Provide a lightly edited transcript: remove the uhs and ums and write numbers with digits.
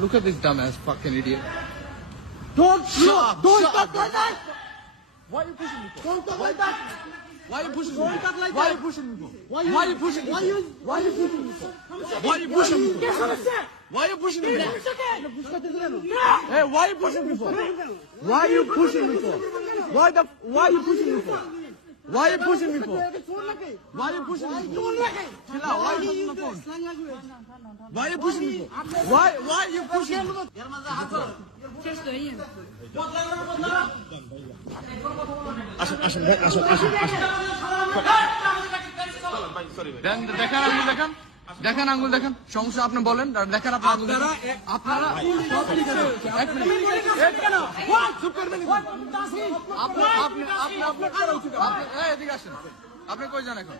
Look at this dumbass fucking idiot. Don't talk like that. Why are you pushing me for? Don't talk like that. Why are you pushing me? Don't talk like Why are that. you pushing me for? Why are you pushing me? Why are you pushing me for? Why are you pushing me for? Why are you pushing me for? Hey, why are you pushing me for? Why are you pushing me for? Why are you pushing me for? Why are you pushing me for? Why are you pushing me for? Chill out. Why are you pushing the phone? Why are you pushing me for? Why are you pushing me? দেখেন আঙ্গুল দেখেন সমস্যা আপনি বলেন দেখেন আপনারা এদিকে আসেন আপনি কই যান এখন?